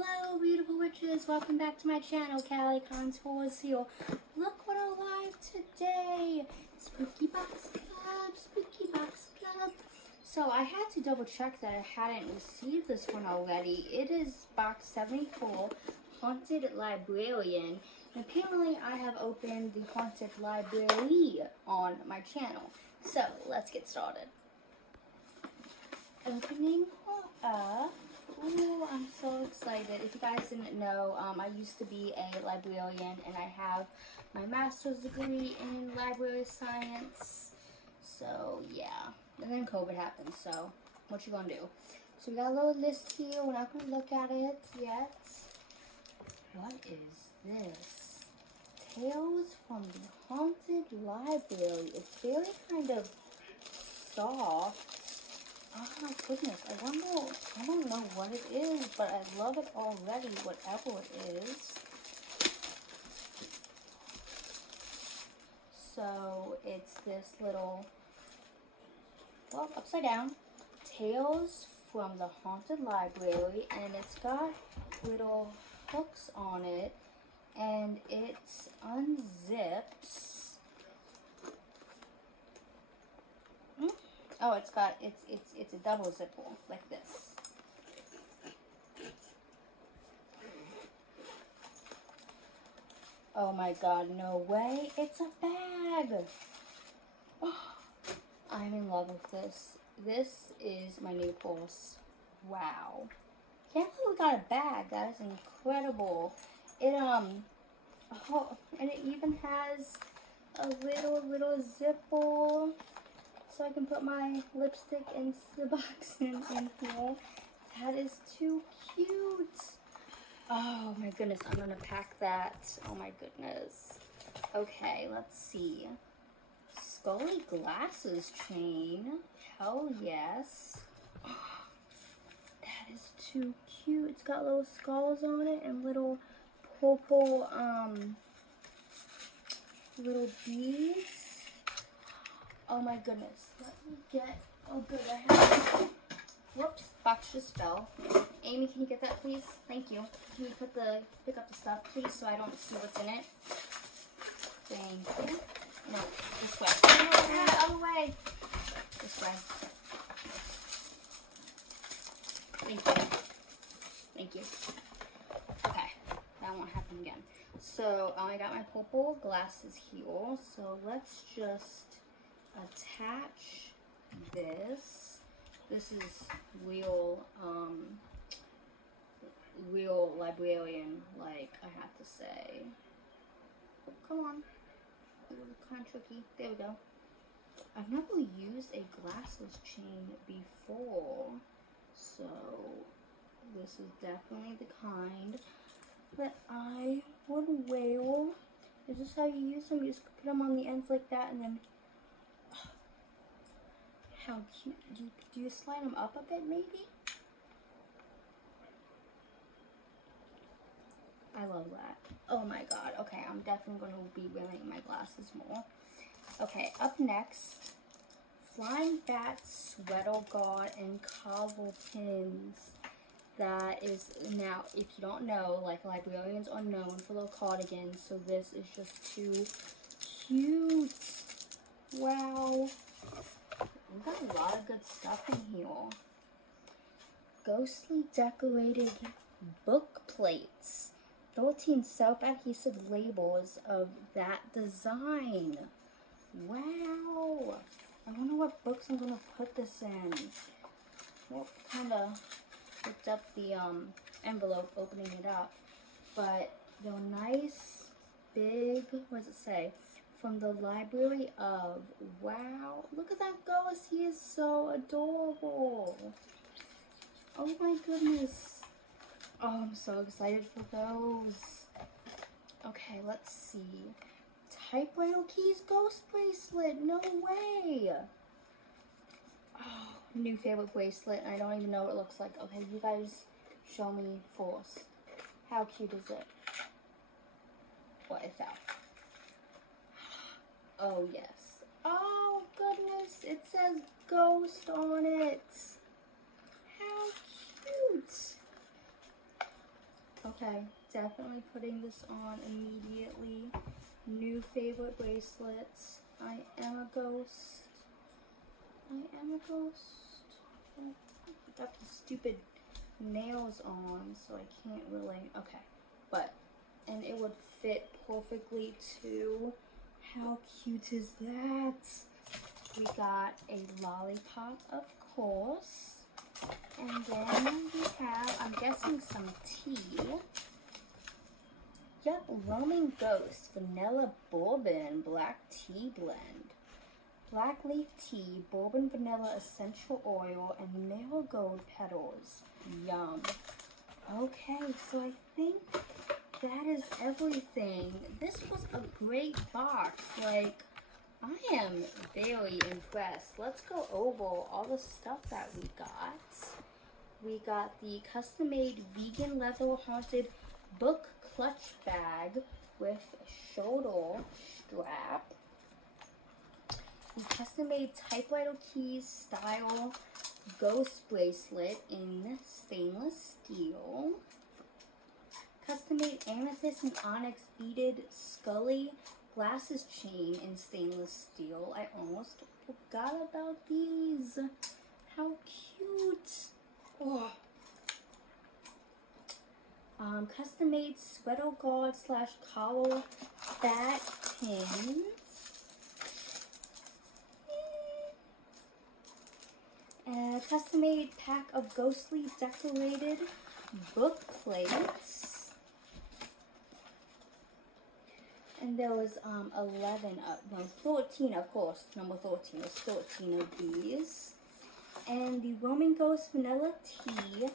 Hello beautiful witches, welcome back to my channel. Callie Contours here. Look what I live today. Spooky Box Club, Spooky Box Club. So I had to double check that I hadn't received this one already. It is box 74, Haunted Librarian. And apparently I have opened the Haunted Library on my channel. So let's get started. Opening her up. Ooh, I'm so excited. If you guys didn't know, I used to be a librarian and I have my master's degree in library science. So, yeah. And then COVID happened, so what you gonna do? So we got a little list here. We're not gonna look at it yet. What is this? Tales from the Haunted Library. It's very kind of soft. Oh my goodness, I don't know what it is, but I love it already, whatever it is. So it's this little, well, upside down, Tales from the Haunted Library, and it's got little hooks on it, and it unzips. Oh, it's a double zipper like this. Oh my god, no way. It's a bag. Oh, I'm in love with this. This is my new purse. Wow. Can't believe we got a bag. That is incredible. It oh, and it even has a little zipper. So I can put my lipstick into the box in here. That is too cute. Oh my goodness, I'm gonna pack that. Oh my goodness. Okay, let's see. Scully glasses chain. Hell yes. That is too cute. It's got little skulls on it and little purple little beads. Oh my goodness. Let me get, oh good, I have, whoops, box just fell. Amy, can you get that please? Thank you. Can you pick up the stuff please so I don't see what's in it? Thank you. No, this way. No, the other way. This way. Thank you. Thank you. Okay, that won't happen again. So, I got my purple glasses here, so let's just attach this. This is real librarian, like, I have to say. Oh, come on. A little kind of tricky. There we go. I've never used a glasses chain before, so this is definitely the kind that I would wear. Is this how you use them? You just put them on the ends like that and then how cute. Do you slide them up a bit, maybe? I love that. Oh my god. Okay, I'm definitely going to be wearing my glasses more. Okay, up next, Flying Bat Sweater Guard and Cobble Pins. That is, now, if you don't know, like, librarians are known for their cardigans, so this is just too cute. Wow. We've got a lot of good stuff in here. Ghostly decorated book plates. 13 self-adhesive labels of that design. Wow. I wonder what books I'm going to put this in. Well, kind of picked up the envelope, opening it up. But they're nice, big, what does it say? From the Library of. Wow, look at that ghost. He is so adorable. Oh my goodness. Oh, I'm so excited for those. Okay, let's see. Typewriter Keys Ghost Bracelet. No way. Oh, new favorite bracelet. I don't even know what it looks like. Okay, you guys show me first. How cute is it? What is that? Oh, yes. Oh, goodness. It says ghost on it. How cute. Okay, definitely putting this on immediately. New favorite bracelets. I am a ghost. I am a ghost. Oh, I got the stupid nails on, so I can't really. Okay, but, and it would fit perfectly too. How cute is that? We got a lollipop, of course. And then we have, I'm guessing, some tea. Yep, Roaming Ghost, Vanilla Bourbon, Black Tea Blend. Black leaf tea, bourbon vanilla essential oil, and marigold petals. Yum. Okay, so I think that is everything. This was a great box. Like, I am very impressed. Let's go over all the stuff that we got. We got the custom-made vegan leather haunted book clutch bag with shoulder strap. The custom-made typewriter keys style ghost bracelet in stainless steel. Custom-made amethyst and onyx beaded Scully glasses chain in stainless steel. I almost forgot about these. How cute. Oh. Custom-made sweater guard / collar back pins. A custom-made pack of ghostly decorated book plates. And there was 13, of course. Number 13 was 13 of these. And the Roaming Ghost Vanilla Tea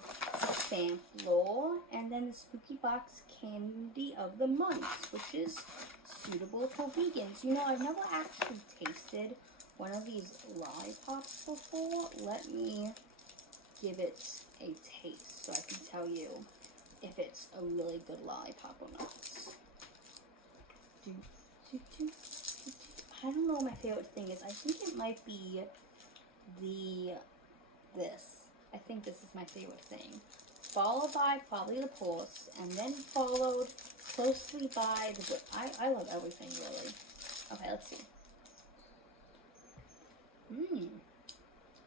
sampler. And then the Spooky Box Candy of the Month, which is suitable for vegans. You know, I've never actually tasted one of these lollipops before. Let me give it a taste so I can tell you if it's a really good lollipop or not. I don't know what my favorite thing is. I think it might be this. I think this is my favorite thing. Followed by probably the pulse, and then followed closely by the, I love everything really. Okay, let's see.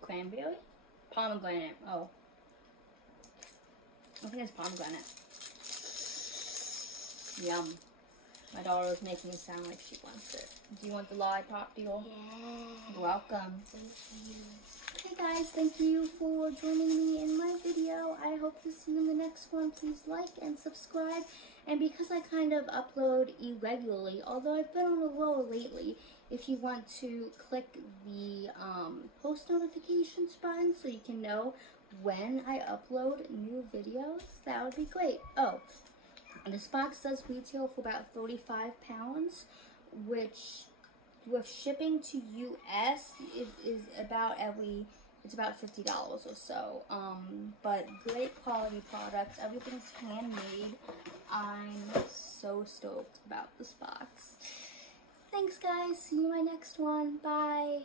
Cranberry? Pomegranate. Oh. I think it's pomegranate. Yum. My daughter is making it sound like she wants it. Do you want the lollipop, deal? Yeah. Welcome. Thank you. Hey guys, thank you for joining me in my video. I hope to see you in the next one. Please like and subscribe. And because I kind of upload irregularly, although I've been on a roll lately, if you want to click the post notifications button so you can know when I upload new videos, that would be great. Oh, this box does retail for about 35 pounds, which with shipping to US, it is about it's about $50 or so. But great quality products. Everything's handmade. I'm so stoked about this box. Thanks guys. See you in my next one. Bye.